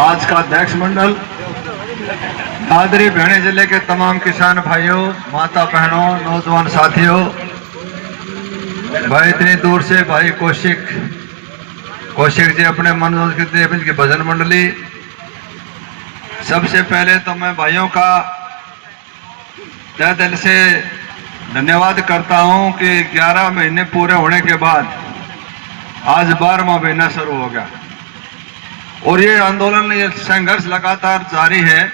आज का अध्यक्ष मंडल, दादरी भिवानी जिले के तमाम किसान भाइयों, माता बहनों, नौजवान साथियों, भाई इतनी दूर से भाई कौशिक जी अपने मनोज की भजन मंडली, सबसे पहले तो मैं भाइयों का तहे दिल से धन्यवाद करता हूं कि 11 महीने पूरे होने के बाद आज 12वां महीना शुरू हो गया और ये आंदोलन, ये संघर्ष लगातार जारी है।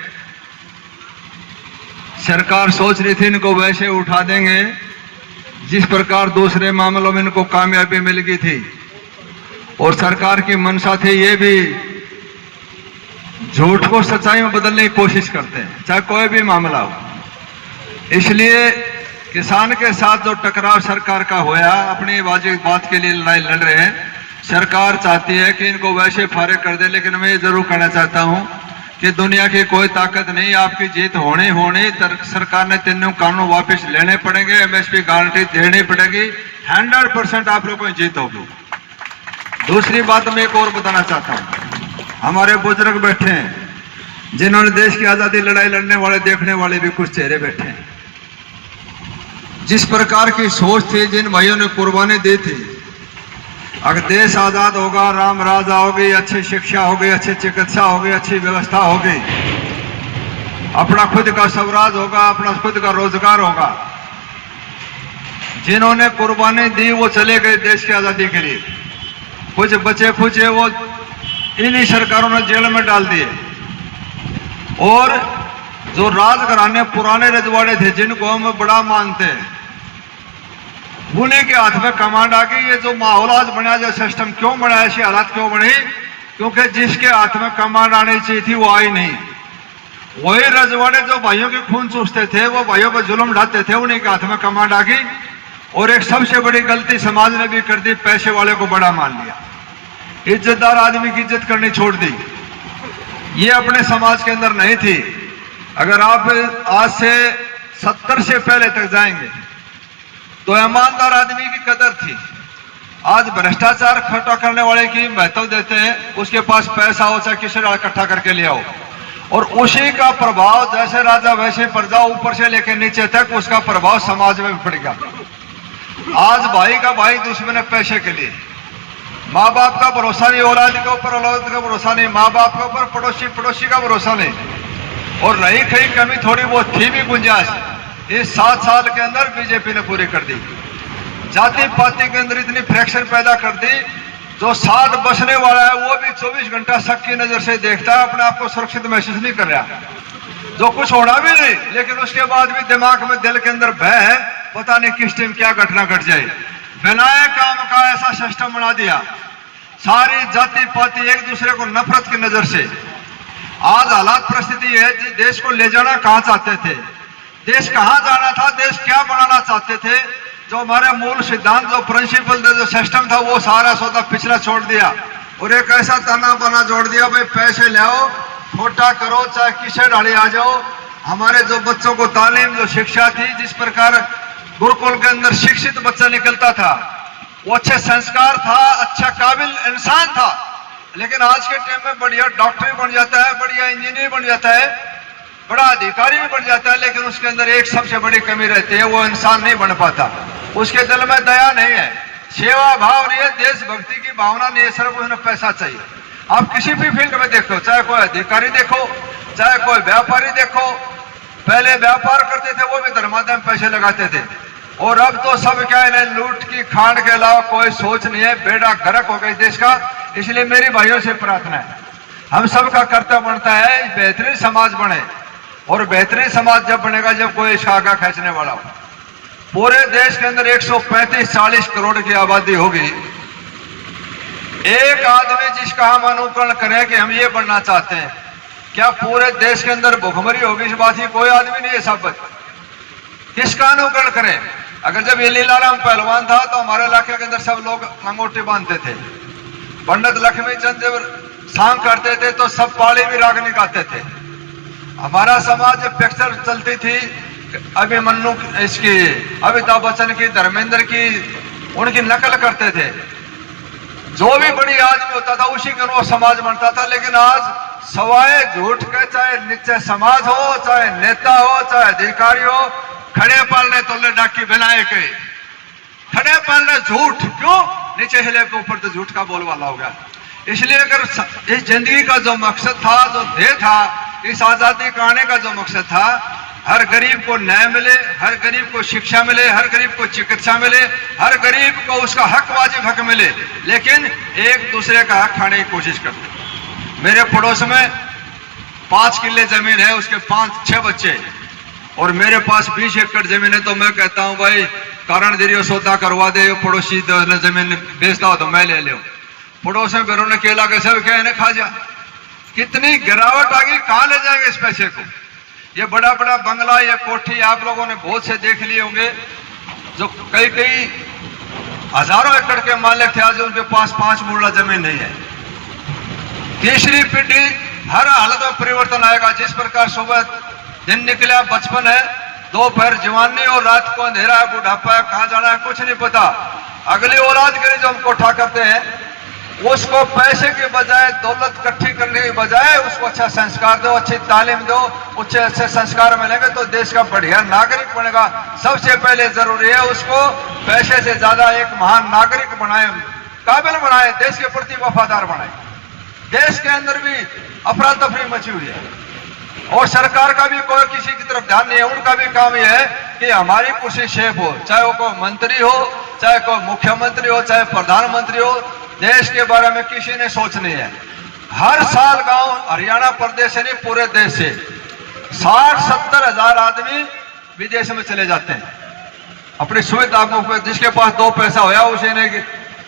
सरकार सोच रही थी इनको वैसे उठा देंगे जिस प्रकार दूसरे मामलों में इनको कामयाबी मिल गई थी, और सरकार की मंशा थी ये भी झूठ को सच्चाई में बदलने की कोशिश करते हैं, चाहे कोई भी मामला हो। इसलिए किसान के साथ जो टकराव सरकार का होया, अपनी वाजिब बात के लिए लड़ाई लड़ रहे हैं। सरकार चाहती है कि इनको वैसे फारिग कर दे, लेकिन मैं ये जरूर कहना चाहता हूं कि दुनिया की कोई ताकत नहीं, आपकी जीत होनी सरकार ने तीनों कानून वापस लेने पड़ेंगे, एमएसपी गारंटी देनी पड़ेगी, 100% आप लोगों की जीत होगी। दूसरी बात मैं एक और बताना चाहता हूं, हमारे बुजुर्ग बैठे हैं जिन्होंने देश की आजादी लड़ाई लड़ने वाले, देखने वाले भी कुछ चेहरे बैठे हैं। जिस प्रकार की सोच थी, जिन भाइयों ने कुर्बानी दी थी, अगर देश आजाद होगा, राम राज होगी, अच्छी शिक्षा होगी, अच्छी चिकित्सा होगी, अच्छी व्यवस्था होगी, अपना खुद का स्वराज होगा, अपना खुद का रोजगार होगा, जिन्होंने कुर्बानी दी वो चले गए देश की आजादी के लिए। कुछ बचे खुचे वो इन्हीं सरकारों ने जेल में डाल दिए, और जो राजघराने पुराने रजवाड़े थे जिनको हम बड़ा मानते हैं, उन्हीं के हाथ में कमांड आ गई। ये जो माहौल आज बना, जो सिस्टम क्यों बना, ऐसी हालात क्यों बनी, क्योंकि जिसके हाथ में कमांड आनी चाहिए थी वो आई नहीं। वही रजवाड़े जो भाइयों के खून चूसते थे, वो भाइयों पर जुल्म ढाते थे, उन्हीं के हाथ में कमांड आ गई। और एक सबसे बड़ी गलती समाज ने भी कर दी, पैसे वाले को बड़ा मान लिया, इज्जतदार आदमी की इज्जत करनी छोड़ दी। ये अपने समाज के अंदर नहीं थी। अगर आप आज से 70 से पहले तक जाएंगे तो ईमानदार आदमी की कदर थी। आज भ्रष्टाचार खटा करने वाले की महत्व देते हैं, उसके पास पैसा हो चाहे किसी इकट्ठा करके ले आओ, और उसी का प्रभाव जैसे राजा वैसे प्रजा, ऊपर से लेकर नीचे तक उसका प्रभाव समाज में भी पड़ गया। आज भाई का भाई दुश्मन है पैसे के लिए, माँ बाप का भरोसा नहीं, औलाद के ऊपर औलाद का भरोसा नहीं, माँ बाप के ऊपर पड़ोसी का भरोसा नहीं। और रही कहीं कमी थोड़ी बहुत थी भी गुंजाइश, इस 7 साल के अंदर बीजेपी ने पूरी कर दी। जाति पाति के अंदर इतनी फ्रैक्शन पैदा कर दी, जो साथ बसने वाला है वो भी 24 घंटा शक की नजर से देखता है, अपने आप को सुरक्षित महसूस नहीं कर रहा, जो कुछ होना भी नहीं, लेकिन उसके बाद भी दिमाग में, दिल के अंदर भय है, पता नहीं किस टाइम क्या घटना घट जाए। बिना काम का ऐसा सिस्टम बना दिया, सारी जाति पाति एक दूसरे को नफरत की नजर से। आज हालात परिस्थिति है, देश को ले जाना कहां चाहते थे, देश कहां जाना था, देश क्या बनाना चाहते थे, जो हमारे मूल सिद्धांत, जो प्रिंसिपल, जो सिस्टम था, वो सारा सौदा पिछला छोड़ दिया और एक ऐसा तना बना जोड़ दिया, भाई पैसे ले आओ, छोटा करो, चाहे किसे ढाली आ जाओ। हमारे जो बच्चों को तालीम, जो शिक्षा थी, जिस प्रकार गुरुकुल के अंदर शिक्षित बच्चा निकलता था, वो अच्छे संस्कार था, अच्छा काबिल इंसान था, लेकिन आज के टाइम में बढ़िया डॉक्टर बन जाता है, बढ़िया इंजीनियर बन जाता है, बड़ा अधिकारी भी बन जाता है, लेकिन उसके अंदर एक सबसे बड़ी कमी रहती है, वो इंसान नहीं बन पाता, उसके दिल में दया नहीं है, सेवा भाव नहीं है, देशभक्ति की भावना नहीं है, सिर्फ उसने पैसा चाहिए। आप किसी भी फील्ड में देखो, चाहे कोई अधिकारी देखो, चाहे कोई व्यापारी देखो, पहले व्यापार करते थे वो भी धर्मादाय पैसे लगाते थे, और अब तो सब क्या है, लूट की खांड के अलावा कोई सोच नहीं है, बेड़ा गर्क हो गई देश का। इसलिए मेरी भाइयों से प्रार्थना है, हम सबका कर्तव्य बनता है बेहतरीन समाज बने, और बेहतरीन समाज जब बनेगा जब कोई इसका आगा खींचने वाला हो। पूरे देश के अंदर 135-40 करोड़ की आबादी होगी, एक आदमी जिसका हम अनुकरण करें कि हम ये बनना चाहते हैं, क्या पूरे देश के अंदर भुखमरी होगी? इस बात की कोई आदमी नहीं है साबित। किसका अनुकरण करें? अगर जब ये लीलाराम पहलवान था तो हमारे इलाके के अंदर सब लोग मंगोटी बांधते थे, पंडित लक्ष्मी चंद जब सांग करते थे तो सब पाली भी रागनी गाते थे। हमारा समाज जब पिक्चर चलती थी, अभिमन्यु इसकी, अमिताभ बच्चन की, धर्मेंद्र की, उनकी नकल करते थे। जो भी बड़ी आदमी होता था उसी के वो समाज बनता था। लेकिन आज सवाए झूठ के, चाहे नीचे समाज हो, चाहे नेता हो, चाहे अधिकारी हो, खड़े पालने तोले डाकी बनाए के खड़े पालने झूठ क्यों, नीचे हिले के ऊपर तो झूठ का बोलबाला हो गया। इसलिए अगर इस जिंदगी का जो मकसद था, जो ध्येय था, इस आजादी का आने का जो मकसद था, हर गरीब को न्याय मिले, हर गरीब को शिक्षा मिले, हर गरीब को चिकित्सा मिले, हर गरीब को उसका हक वाजिब हक मिले, लेकिन एक दूसरे का हक खाने की कोशिश करते। मेरे पड़ोस में 5 किले जमीन है, उसके 5-6 बच्चे, और मेरे पास 20 एकड़ जमीन है। तो मैं कहता हूं भाई कारण दे सौदा करवा दे, पड़ोसी जमीन बेचता हो तो मैं ले लूं। पड़ोस में बेरों ने केला के सब क्या खा जा। कितनी गिरावट आ गई, कहां ले जाएंगे इस पैसे को। ये बड़ा बड़ा बंगला, ये कोठी आप लोगों ने बहुत से देख लिए होंगे, जो कई कई हजारों एकड़ के मालिक थे, आज उनके पास 5 मुर्ला जमीन नहीं है। तीसरी पीढ़ी हर हालत में परिवर्तन आएगा। जिस प्रकार सुबह दिन निकला बचपन है, दोपहर जवानी और रात को अंधेरा है, बुढ़ापा है, कहां जाना है कुछ नहीं पता। अगली औलाद के लिए जो हम कोठा करते हैं, उसको पैसे के बजाय, दौलत इकट्ठी करने के बजाय उसको अच्छा संस्कार दो, अच्छी तालीम दो, अच्छे संस्कार मिलेंगे तो देश का बढ़िया नागरिक बनेगा। सबसे पहले जरूरी है उसको पैसे से ज्यादा एक महान नागरिक बनाए, काबिल बनाए, देश के प्रति वफादार बनाए। देश के अंदर भी अफरा तफरी मची हुई है और सरकार का भी कोई किसी की तरफ ध्यान नहीं है। उनका भी काम यह है कि हमारी कुर्सी शेफ हो, चाहे वो कोई मंत्री हो, चाहे कोई मुख्यमंत्री हो, चाहे प्रधानमंत्री हो, देश के बारे में किसी ने सोच नहीं है। हर साल गांव हरियाणा प्रदेश से नहीं पूरे देश से 60-70 हजार आदमी विदेश में चले जाते हैं अपनी सुविधा को। जिसके पास 2 पैसा होया उसी ने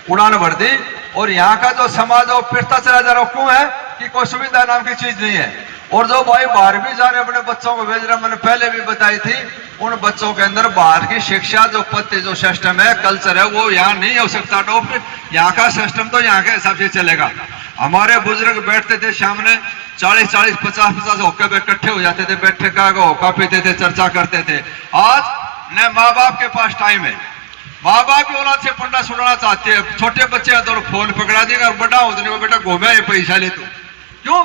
उड़ान भर दी, और यहाँ का जो समाज वो पिटता चला जा रहा। क्यों है कि कोई सुविधा नाम की चीज नहीं है। और जो भाई बाहर भी जा रहे अपने बच्चों को भेज रहे, मैंने पहले भी बताई थी, उन बच्चों के अंदर बाहर की शिक्षा जो पद्धति जो सिस्टम है, कल्चर है, वो यहाँ नहीं हो सकता अडॉप्ट। यहाँ का सिस्टम तो यहाँ के हिसाब से चलेगा। हमारे बुजुर्ग बैठते थे सामने 40-40, 50-50 होके इकट्ठे हो जाते थे, बैठे का होका पीते थे, चर्चा करते थे। आज न माँ बाप के पास टाइम है, माँ बाप की औलाद से पंडा सुनाना चाहते हैं। छोटे बच्चे हैं तो फोन पकड़ा देगा, और बड़ा होने को बेटा घूमे ये पैसा ले तू, क्यों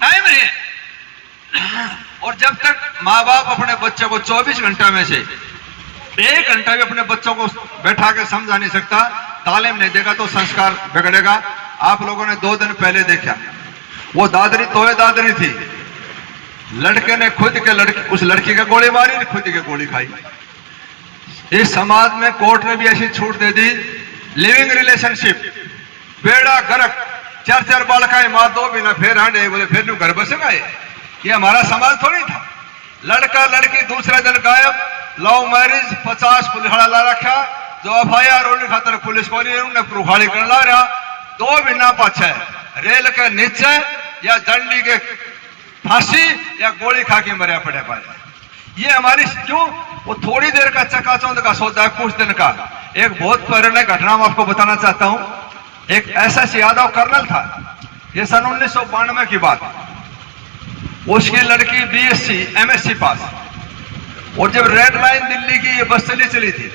टाइम नहीं है। और जब तक माँ बाप अपने बच्चे को 24 घंटा में से 1 घंटा भी अपने बच्चों को बैठा के समझा नहीं सकता, तालीम नहीं देगा, तो संस्कार बिगड़ेगा। आप लोगों ने 2 दिन पहले देखा, वो दादरी तो है दादरी थी, लड़के ने खुद के उस लड़की का गोली मारी, खुद के गोली खाई। इस समाज में कोर्ट ने भी ऐसी छूट दे दी, लिविंग रिलेशनशिप बेड़ा गर्क, 4-4 बालकाएं मार दो बिना फिर हांडे बोले फिर घर बसेगा। ये हमारा समाज थोड़ी था। लड़का लड़की दूसरे दिन गायब, लव मैरिज 50 पुलिस ला रखा, जो FIR होने खातर पुलिस को नहीं प्रुखाड़ी कर ला रहा। 2 महीना पाछे रेल के नीचे या डंडी के फांसी या गोली खा के मरिया पड़े पाए। ये हमारी क्यों, वो थोड़ी देर का चकाचौंध का सौदा है, कुछ दिन का। एक बहुत पुरानी घटना मैं आपको बताना चाहता हूं। एक SS यादव कर्नल था, ये सन 1992 की बात। उसकी लड़की BSc MSc पास, और जब रेड लाइन दिल्ली की ये बस चली थी,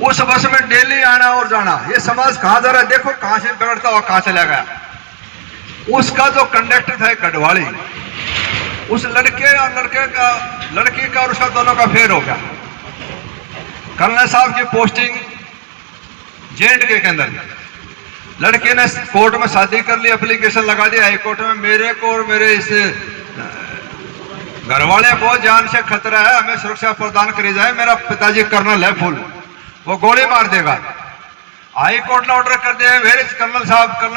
उस बस में डेली आना और जाना। ये समाज कहां जा रहा है, देखो कहां से बिगड़ता हुआ कहां चला गया। उसका जो कंडक्टर था गढ़वाली, उस लड़के और लड़की का और उसका दोनों का फेर हो गया। कर्नल साहब की पोस्टिंग J&K के अंदर। लड़के ने कोर्ट में शादी कर ली, एप्लीकेशन लगा दी हाई कोर्ट में, मेरे को और मेरे इस घरवाले को जान से खतरा है, हमें सुरक्षा प्रदान करी जाए, मेरा पिताजी कर्नल है फुल, वो गोली मार देगा। हाई कोर्ट ने ऑर्डर कर दिया, वेर इज कर्नल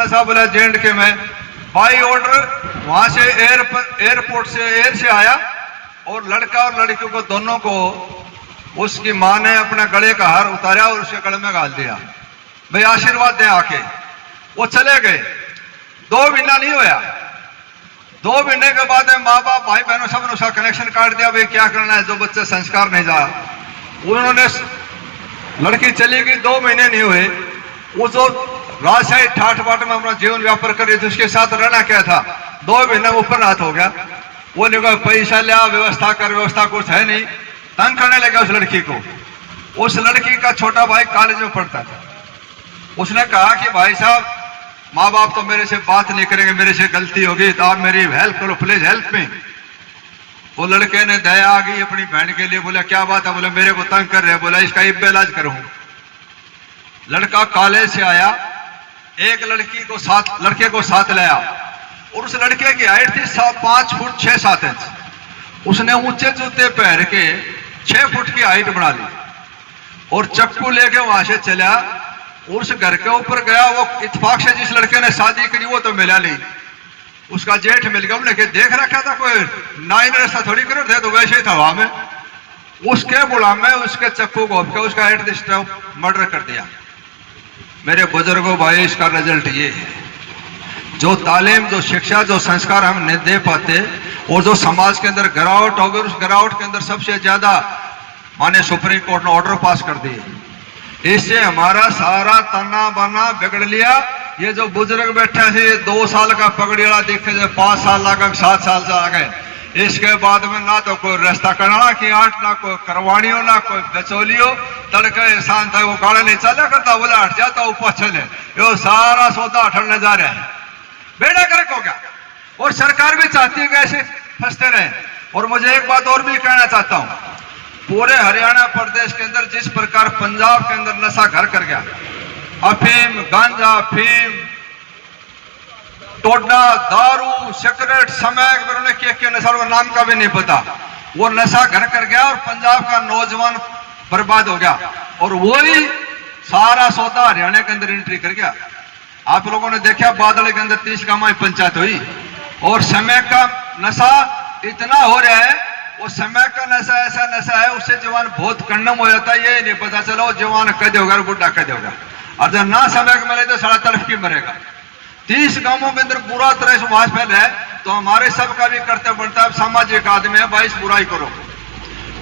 साहब बोला J&K में। बाई ऑर्डर वहां से एयरपोर्ट से एयर से आया, और लड़का और लड़की को दोनों को उसकी मां ने अपने गले का हार उतारा और उसके गले में डाल दिया, भाई आशीर्वाद दें आके। वो चले गए। 2 महीना नहीं होया, 2 महीने के बाद माँ बाप भाई बहनों सब ने उसका कनेक्शन काट दिया, भाई क्या करना है, जो बच्चे संस्कार नहीं जा। उन्होंने लड़की चली गई, 2 महीने नहीं हुए, वो जो राजशाही ठाठ बाट में अपना जीवन व्यापार कर रही थी, उसके साथ रहना क्या था। 2 महीने में ऊपर हाथ हो गया। वो नहीं पैसा लिया, व्यवस्था कर, व्यवस्था कुछ है नहीं, तंग करने लगा उस लड़की को। उस लड़की का छोटा भाई कॉलेज में पढ़ता था। उसने कहा कि भाई साहब माँ बाप तो मेरे से बात नहीं करेंगे, मेरे से गलती होगी तो आप मेरी हेल्प करो, प्लीज हेल्प मी। वो लड़के ने दया आ गई अपनी बहन के लिए, बोला क्या बात है, बोले मेरे को तंग कर रहे हैं, बोला इसका इलाज करूं। लड़का कॉलेज से आया, एक लड़के को साथ लाया और उस लड़के की हाइट थी 5 फुट 6-7 इंच। उसने ऊंचे जूते पहन के 6 फुट की हाइट बना ली और चक्कू लेके वहां से चला, उस घर के ऊपर गया। वो इत्तेफाक से जिस लड़के ने शादी करी वो तो मिला नहीं, उसका जेठ मिल गया। उन्हें देख रखा था, कोई नाइन रास्ता थोड़ी कर थे, तो वैसे ही था वहां में। उसके बुढ़ा में उसके चक्कू घोप के उसका हेड डिस्टर्ब मर्डर कर दिया। मेरे बुजुर्गों भाई, इसका रिजल्ट ये है, जो तालीम, जो शिक्षा, जो संस्कार हम नहीं दे पाते और जो समाज के अंदर गिरावट हो गई, उस गिरावट के अंदर सबसे ज्यादा माने सुप्रीम कोर्ट ने ऑर्डर पास कर दिए। इससे हमारा सारा तना बना बिगड़ लिया। ये जो बुजुर्ग बैठे थे, ये 2 साल का पगड़ी वाला दिखे, 5 साल लगा, 7 साल से आ गए। इसके बाद में ना तो कोई रास्ता करना की आठ, ना कोई करवानी हो, ना कोई बेचौली हो। तड़के इंसान था वो गाड़ी नहीं चला करता, बोला हट जाता ऊपर चले, ये सारा सौदा हटने जा रहा है, बेड़ा गर्क हो गया। और सरकार भी चाहती है कि ऐसे फंसते रहे। और मुझे एक बात और भी कहना चाहता हूं, पूरे हरियाणा प्रदेश के अंदर जिस प्रकार पंजाब के अंदर नशा घर कर गया, अफीम, गांजा, अफीम, टोडा, दारू, सिगरेट, समैक, के नशा का नाम का भी नहीं पता, वो नशा घर कर गया और पंजाब का नौजवान बर्बाद हो गया। और वही सारा सौदा हरियाणा के अंदर एंट्री कर गया। आप लोगों ने देखा बादल के अंदर 30 गांव पंचायत हुई और समय का नशा इतना हो रहा है। वो समय का नशा ऐसा नशा है, उससे जवान बहुत कंडम हो जाता है, ये नहीं पता चला जवान कदे होगा, बुढ़ा कदे होगा। और जब ना समय को मिले तो सारा तड़फ की मरेगा। 30 गांवों के अंदर बुरा तरह से वास फैल है, तो हमारे सबका भी कर्तव्य बनता है, सामाजिक आदमी है भाई, बुराई करो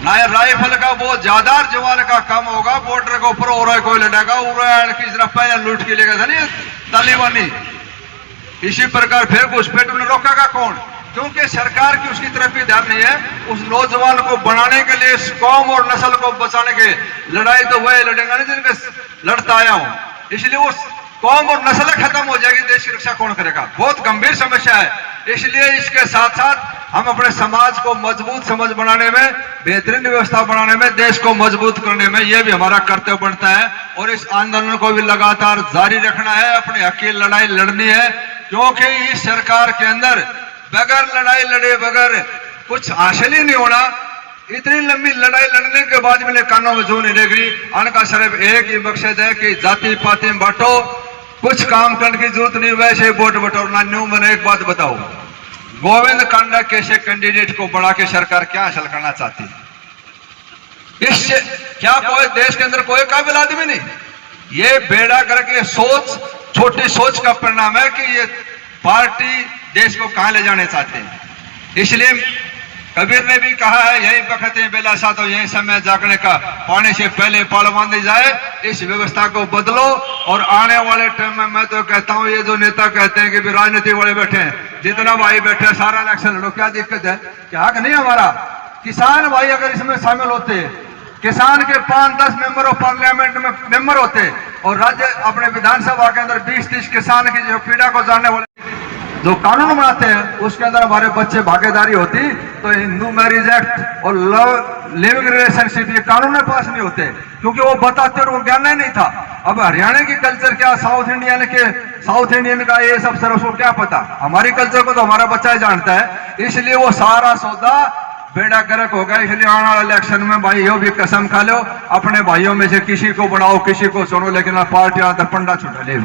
ना। राइफल का बहुत ज्यादा जवान का कम होगा, बॉर्डर के ऊपर और कोई लड़ेगा, की तरफ पहले लूट के लेगा था नहीं तालिबानी। इसी प्रकार फिर घुसपैठ में रोकेगा कौन? क्योंकि सरकार की उसकी तरफ भी ध्यान नहीं है। उस नौजवान को बनाने के लिए, इस कौम और नस्ल को बचाने के लड़ाई तो वही लड़ेगा नहीं जिनके लड़ता आया हूं। इसलिए वो कौम और नस्ल खत्म हो जाएगी, देश की रक्षा कौन करेगा? बहुत गंभीर समस्या है। इसलिए इसके साथ साथ हम अपने समाज को मजबूत समाज बनाने में, बेहतरीन व्यवस्था बनाने में, देश को मजबूत करने में, यह भी हमारा कर्तव्य बनता है। और इस आंदोलन को भी लगातार जारी रखना है, अपने हक की लड़ाई लड़नी है। क्योंकि इस सरकार के अंदर बगैर लड़ाई लड़े बगैर कुछ हासिल ही नहीं होना। इतनी लंबी लड़ाई लड़ने के बाद मेरे कानों में जू नहीं लगरी। उनका सिर्फ एक ही मकसद है कि जाति पाति में बांटो, कुछ काम करने की जरूरत नहीं, वैसे वोट बटोरना न्यू। मैंने एक बात बताओ, गोविंद कांडा कैसे कैंडिडेट को बढ़ा के सरकार क्या हासिल करना चाहती है? इससे क्या कोई देश के अंदर कोई काबिल आदमी नहीं? ये बेड़ा करके सोच, छोटी सोच का परिणाम है कि ये पार्टी देश को कहां ले जाने चाहते हैं। इसलिए कबीर ने भी कहा है, यही वक्त है बेला सा, तो यही समय जागने का, पानी से पहले पाल बांधी जाए। इस व्यवस्था को बदलो। और आने वाले टाइम में मैं तो कहता हूं, ये जो नेता कहते हैं कि भी राजनीति वाले बैठे हैं, जितना भाई बैठे सारा इलेक्शन लड़ो, क्या दिक्कत है? क्या हक नहीं हमारा? किसान भाई अगर इसमें शामिल होते, किसान के 5-10 मेंबर ऑफ पार्लियामेंट में मेंबर होते और राज्य अपने विधानसभा के अंदर 20-30 किसान की जो पीड़ा को जानने वाले जो कानून बनाते हैं, उसके अंदर हमारे बच्चे भागीदारी होती, तो हिंदू मैरिज एक्ट और लव लिविंग रिलेशनशिप ये कानून पास नहीं होते, क्योंकि वो बताते और वो ज्ञान ही नहीं था। अब हरियाणा की कल्चर क्या, साउथ इंडियन का ये सब सर उसको क्या पता? हमारी कल्चर को तो हमारा बच्चा ही जानता है। इसलिए वो सारा सौदा बेड़ा गर्क हो गया। इसलिए आने वाले इलेक्शन में भाई यो भी कसम खा लो, अपने भाइयों में से किसी को बनाओ, किसी को चुनो, लेकिन पार्टियां दरपंडा छुटा ले।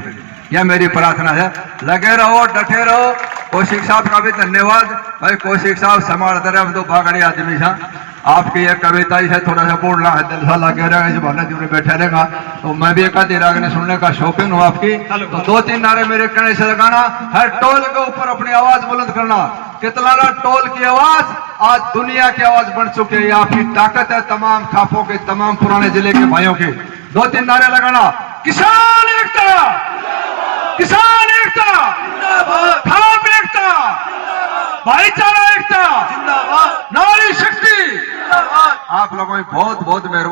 यह मेरी प्रार्थना है। लगे रहो, डटे रहो। कौशिक साहब का भी धन्यवाद भाई। कौशिक साहब संभालते रहे, हम तो भागड़े आदमी था। आपकी यह कविता है, थोड़ा सा बोलना है, दिल सा लगे रहेगा, इस भावना जी में बैठे रहेगा। तो मैं भी एक आधी रागने सुनने का शौकीन हूँ आपकी। तो 2-3 नारे मेरे कहने से लगाना। हर टोल के ऊपर अपनी आवाज बुलंद करना। कितना टोल की आवाज आज दुनिया की आवाज बन चुकी है। आपकी ताकत है तमाम खापों के, तमाम पुराने जिले के भाइयों के। 2-3 नारे लगाना। किसान एकता, किसान एकता, खाप एकता, भाईचारा एकता, नारी शक्ति। आप लोगों की बहुत बहुत मेहरबानी।